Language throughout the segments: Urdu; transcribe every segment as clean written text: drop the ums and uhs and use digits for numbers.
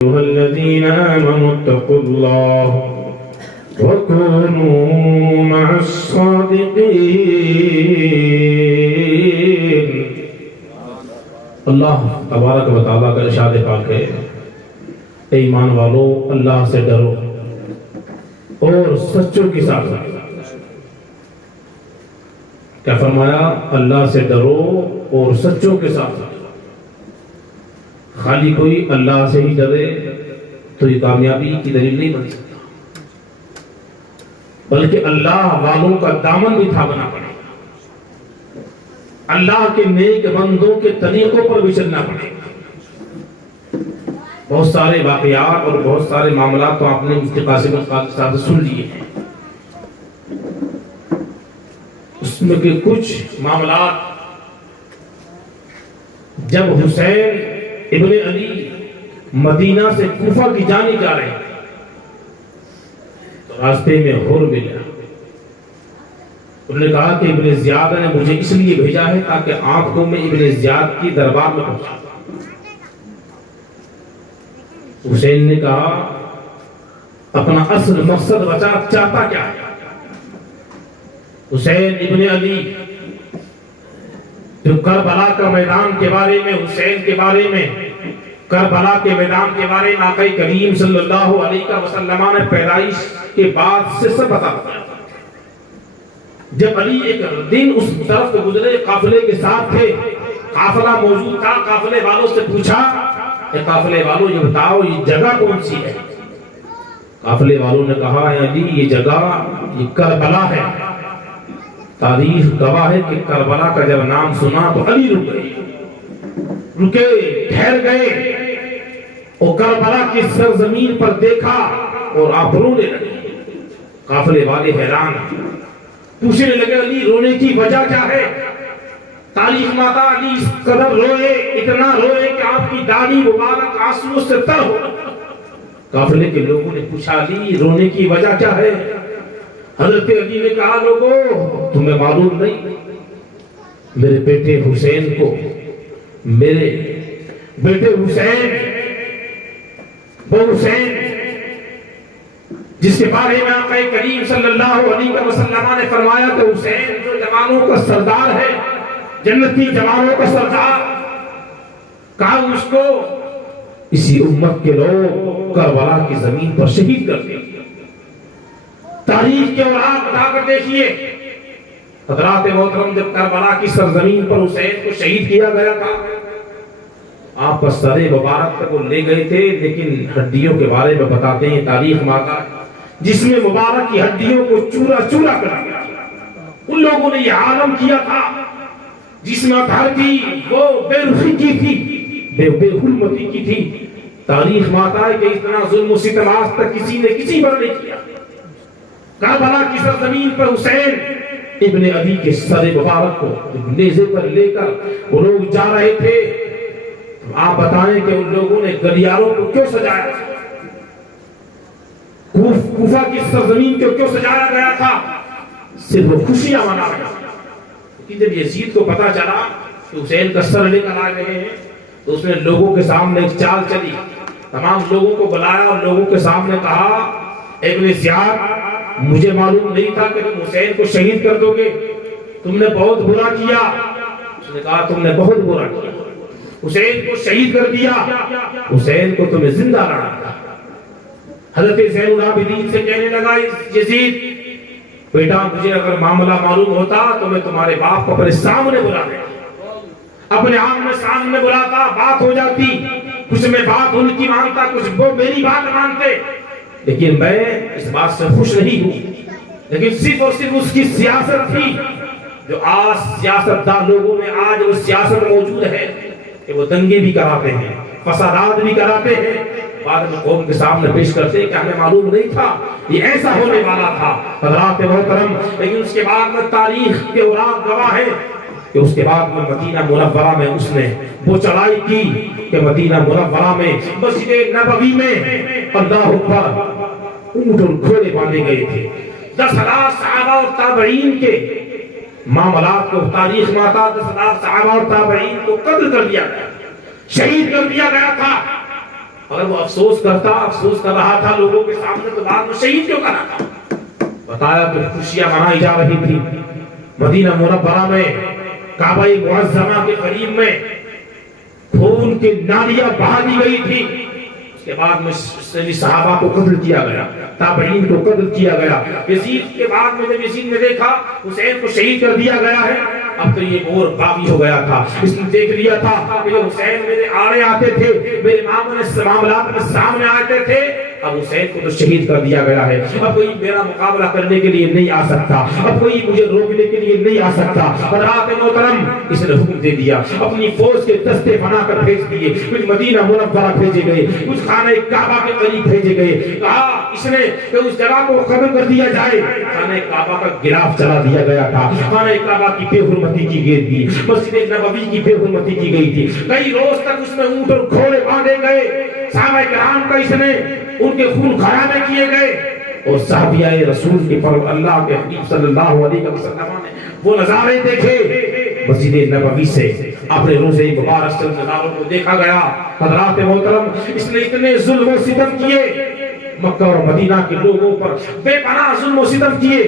أيها الذين آمنوا اتقوا الله وكونوا مع الصادقين. اللہ تبارک و تعالیٰ کا ارشاد پاک ہے، اے ایمان والو اللہ سے ڈرو اور سچوں کے ساتھ رہو. کیا فرمایا؟ اللہ سے ڈرو اور سچوں کے ساتھ رہو. خالی کوئی اللہ سے ہی ڈرے تو یہ کامیابی کی دلیل نہیں بن سکتا، بلکہ اللہ والوں کا دامن بھی تھامنا پڑے، اللہ کے نیک بندوں کے طریقوں پر بھی چلنا پڑے. بہت سارے واقعات اور بہت سارے معاملات تو آپ نے مفتی قاسم القادری صاحب سے سن لیے ہیں. اس میں کے کچھ معاملات، جب حسین ابن علی مدینہ سے کوفہ کی جانب جا رہے ہیں تو راستے میں حر ملا. انہوں نے کہا کہ ابن زیاد نے مجھے اس لیے بھیجا ہے تاکہ آپ کو میں ابن زیاد کی دربار میں پہنچا. حسین نے کہا اپنا اصل مقصد بچا چاہتا کیا ہے؟ حسین ابن علی جو کربلا کا میدان کے بارے میں، حسین کے بارے میں، کربلا کے میدان کے بارے میں آقا کریم صلی اللہ علیہ وسلم نے پیدائش کے بعد سے سب بتا دیا. جب علی ایک دن اس طرف کو گزرے، قافلے کے ساتھ تھے، قافلہ موجود تھا، قافلے والوں سے پوچھا کہ قافلے والوں یہ بتاؤ یہ جگہ کون سی ہے؟ قافلے والوں نے کہا اے علی یہ جگہ یہ کربلا ہے. تاریخ گواہ ہے کہ کربلا کا جب نام سنا تو علی رکے، ٹھہر گئے اور کربلا کی سرزمین پر دیکھا اور آپ رونے لگے. قافلے والے حیران پوچھنے لگے علی رونے کی وجہ کیا ہے؟ تاریخ ماتا علی اس قدر روئے، اتنا روئے کہ آپ کی داڑھی مبارک آنسو سے تر ہو. قافلے کے لوگوں نے پوچھا علی رونے کی وجہ کیا ہے؟ حضرت علی نے کہا لوگوں تمہیں معلوم نہیں، میرے بیٹے حسین کو، میرے بیٹے حسین، وہ حسین جس کے بارے میں آقا کریم صلی اللہ علیہ وسلم نے فرمایا کہ حسین جو جوانوں کا سردار ہے، جنتی جوانوں کا سردار، کہا اس کو اسی امت کے لوگ کربلا کی زمین پر شہید کر دیں. تاریخ کے اوراق بتا کر دیکھیے حضرات محترم، جب کربلا کی سرزمین پر حسین کو شہید کیا گیا تھا، آپ پر سر مبارک تک وہ لے گئے تھے، لیکن ہڈیوں کے بارے میں بتاتے ہیں تاریخ ماتا جس میں مبارک کی ہڈیوں کو چورا چورا کر دیا. ان لوگوں نے یہ عالم کیا تھا جس میں اطہر کی وہ بے رخی کی تھی، بے حرمتی کی تھی. تاریخ ماتا ہے کہ اتنا ظلم و ستم آج تک کسی نے کسی پر نہیں کیا. کربلا کی سرزمین پر حسین ابن علی کے سر مبارک کو نیزے پر لے کر وہ لوگ جا رہے تھے. آپ بتائیں کہ ان لوگوں نے گلیاروں کو کیوں سجایا؟ کوفہ کی سرزمین کو کیوں سجایا گیا تھا؟ صرف خوشیاں منا رہے تھے. جب یزید کو پتا چلا کہ حسین کا سر لے کر آ رہے ہیں تو اس نے لوگوں کے سامنے ایک چال چلی، تمام لوگوں کو بلایا اور لوگوں کے سامنے کہا ابن زیاد مجھے معلوم نہیں تھا کہ تم حسین کو شہید کر دو گے، تم نے بہت برا کیا. اس نے کہا تم نے بہت برا کیا، حسین کو شہید کر دیا، حسین کو تمہیں زندہ رہا. حضرت زین العابدین سے کہنے لگا یزید بیٹا مجھے اگر معاملہ معلوم ہوتا تو میں تمہارے باپ کو اپنے سامنے بلا دیتا، اپنے آمنے سامنے بلاتا، بات ہو جاتی. کچھ میں بات ان کی مانتا، کچھ وہ میری بات مانتے. لیکن میں اس بات سے خوش نہیں ہوں. لیکن صرف اور صرف اس کی سیاست تھی جو آج سیاستدار لوگوں میں آج وہ سیاست موجود ہے کہ وہ دنگے بھی کراتے ہیں، فسادات بھی کراتے ہیں، بعد میں قوم کے سامنے پیش کرتے ہیں کہ ہمیں معلوم نہیں تھا یہ ایسا ہونے والا تھا. حضرات محترم، لیکن اس کے بعد میں تاریخ کے اوراق گواہ ہے کہ اس کے بعد میں مدینہ منورہ میں اس نے وہ چڑھائی کی کہ مدینہ منورہ میں مسجد نبوی میں اللہ اکبر اونٹ اور گھوڑے باندھے گئے تھے. 10,000 صحابہ اور تابعین کے معاملات کو تاریخ ماتا 10,000 صحابہ اور تابعین کو قتل کر دیا گیا، شہید کر دیا گیا تھا. اگر وہ افسوس کر رہا تھا لوگوں کے سامنے تو بعد میں شہید کیوں کرا تھا؟ بتایا کہ خوشیاں منائی جا رہی تھی مدینہ منورہ میں، کعبہ معظمہ کے قریب میں خون کی نالیاں بہا دی گئی تھی۔ اس کے بعد میں صحابہ کو قتل کیا گیا، تابعین کو قتل کیا گیا۔ یزید کے بعد میں جب یزید نے دیکھا حسین کو شہید کر دیا گیا ہے، اب تو یہ اور باغی ہو گیا تھا۔ اس نے دیکھ لیا تھا کہ جو حسین میرے آڑے آتے تھے، میرے معاملات میں سامنے آتے تھے، اب حسین کو تو شہید کر دیا گیا ہے، اب کوئی میرا مقابلہ کرنے کے لیے نہیں آ سکتا، اب کوئی مجھے روکنے کے لیے نہیں آ سکتا۔ حضرات محترم اس نے حکم دے دیا، اپنی فوج کے دستے بنا کر بھیج دیے، کچھ مدینہ منورہ بھیجے گئے، کچھ خانہ کعبہ کے قریب بھیجے گئے۔ کہا اس نے کہ اس جگہ کو ختم کر دیا جائے۔ خانہ کعبہ کا گراف چلا دیا گیا تھا، خانہ کعبہ کی بے حرمتی کی گئی تھی، مسجد نبوی کی بے حرمتی کی گئی تھی، کئی روز تک اس میں اونٹ اور گھوڑے باندھے گئے، صحابہ کرام کا اس نے ان کے خون خرابے کیے گئے، اور صحابیہ رسول کے پر اللہ کے حبیب صلی اللہ علیہ وسلم نے وہ نظارے دیکھے مسجد نبوی سے، اپنے روزے مبارک سے نظاروں کو دیکھا گیا۔ حضرات محترم اس نے اتنے ظلم و ستم کیے، مکہ اور مدینہ کے لوگوں پر بے پناہ ظلم و ستم کیے،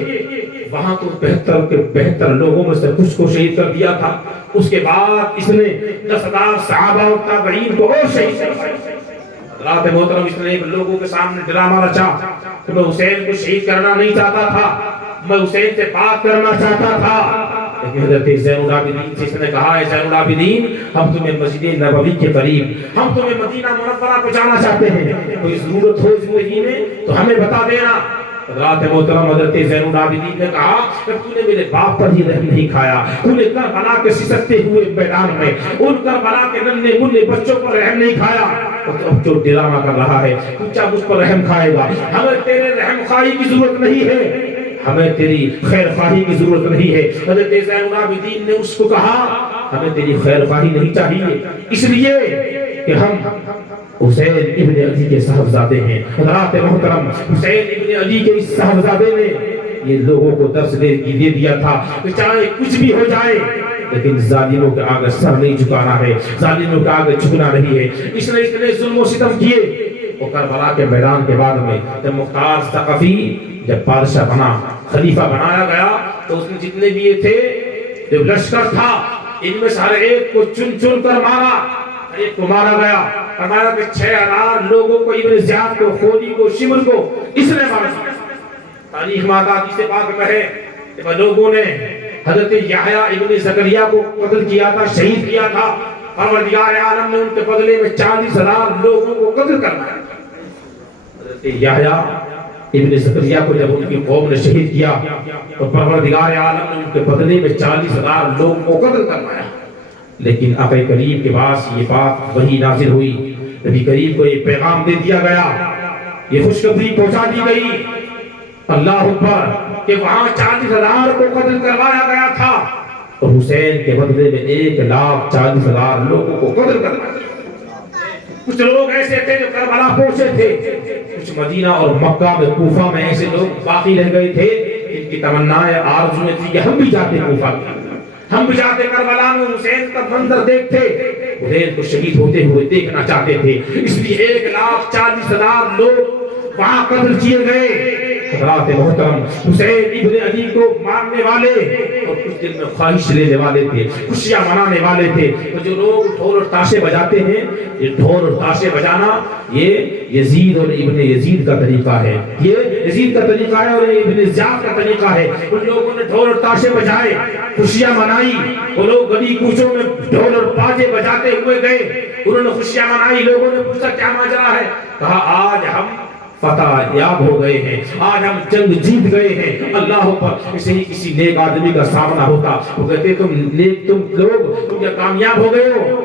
وہاں تو بہتر کے بہتر لوگوں میں سے کچھ کو شہید کر دیا تھا، اس کے بعد اس نے 10,000 صحابہ اور تابعین کو اور شہید کر دیا۔ حضرات محترم اس نے لوگوں کے سامنے ڈرامہ رچا کہ میں حسین کو شہید کرنا نہیں چاہتا تھا، میں حسین سے بات کرنا چاہتا تھا، لیکن حضرت زین العابدین سے اس نے کہا ہے زین العابدین ہم تمہیں مسجد نبوی کے قریب، ہم تمہیں مدینہ منورہ کو جانا چاہتے ہیں، کوئی ضرورت ہو اس مہینے میں تو ہمیں بتا دینا۔ حضرات محترم حضرت زین العابدین نے کہا کہ تو نے میرے باپ پر ہی رحم نہیں کھایا، تو نے کربلا کے سسکتے ہوئے میدان میں ان کربلا کے ننھے منھے بچوں پر رحم نہیں کھایا، تو اب جو ڈرامہ کر رہا ہے تو کیا مجھ پر رحم کھائے گا؟ ہمیں تیرے رحم خواہی کی ضرورت نہیں ہے، ہمیں تیری خیر خواہی کی ضرورت نہیں ہے۔ حضرت زین العابدین نے اس کو کہا ہمیں تیری خیر خواہی نہیں چاہیے، اس لیے کہ ہم حسین ابن علی کے صاحبزادے ہیں۔ حضرات محترم حسین ابن علی کے اس صاحبزادے نے یہ لوگوں کو درس دے دیا تھا کہ چاہے کچھ بھی ہو جائے لیکن ظالموں کے آگے سر نہیں جھکانا ہے، ظالموں کے آگے جھکنا نہیں ہے۔ اس نے اتنے ظلم و ستم کیے، اور کربلا کے میدان کے بعد میں جب مختار ثقفی جب بادشاہ بنا، خلیفہ بنایا گیا، تو اس نے جتنے بھی یہ تھے جو لشکر تھا ان میں سے ہر ایک کو چن چن کر مارا، ہر ایک کو مارا گیا۔ فرمایا کہ 6,000 لوگوں کو ابن زیاد کو، خولی کو، شمر کو اس نے مارا۔ تاریخ میں آتا حدیث پاک میں ہے کہ لوگوں نے حضرت یحییٰ ابن زکریا کو قتل کیا تھا، شہید کیا تھا، پروردگار عالم نے ان کے بدلے میں 40,000 لوگوں کو قتل کروایا۔ حضرت یحییٰ ابن زکریا کو جب ان کی قوم نے شہید کیا تو پروردگار عالم نے ان کے بدلے میں 40,000 لوگوں کو قتل کروایا۔ لیکن آقا کریم کے پاس یہ بات وحی نازل ہوئی، نبی کریم کو یہ پیغام دے دیا گیا، یہ خوشخبری پہنچا دی گئی اللہ اکبر کہ وہاں 40,000 کو قتل کروایا گیا تھا، اور حسین کے بدلے میں 1,40,000 لوگوں کو قتل کروایا۔ کچھ لوگ ایسے تھے جو کربلا پہنچے تھے، کچھ مدینہ اور مکہ میں کوفہ میں ایسے لوگ باقی رہ گئے تھے جن کی تمنائیں آرزویں تھی کہ ہم بھی جاتے کوفہ میں، ہم بھی جاتے کربلا میں، حسین کا منظر دیکھتے، حسین کو شہید ہوتے ہوئے دیکھنا چاہتے تھے، اس لیے 1,40,000 لوگ وہاں قتل کیے گئے۔ حضرات محترم حسین ابن علی کو مارنے والے اور کچھ دل میں خواہش لینے والے تھے، خوشیاں منانے والے تھے، جو لوگ ڈھول اور تاشے بجاتے ہیں، یہ ڈھول اور تاشے بجانا یہ یزید اور ابن یزید کا طریقہ ہے، یہ یزید کا طریقہ ہے اور ابن زیاد کا طریقہ ہے۔ ان لوگوں نے ڈھول اور تاشے بجائے، خوشیاں منائی، وہ لوگ گلی کوچوں میں ڈھول اور باجے بجاتے ہوئے گئے، انہوں نے خوشیاں منائی۔ لوگوں نے پوچھا کیا ماجرا ہے؟ کہا آج ہم فتح یاب ہو گئے ہیں، آج ہم جنگ جیت گئے ہیں۔ اللہ پر اسے ہی کسی نیک آدمی کا سامنا ہوتا، وہ کہتے تم نیک، تم لوگ تم کیا کامیاب ہو گئے ہو؟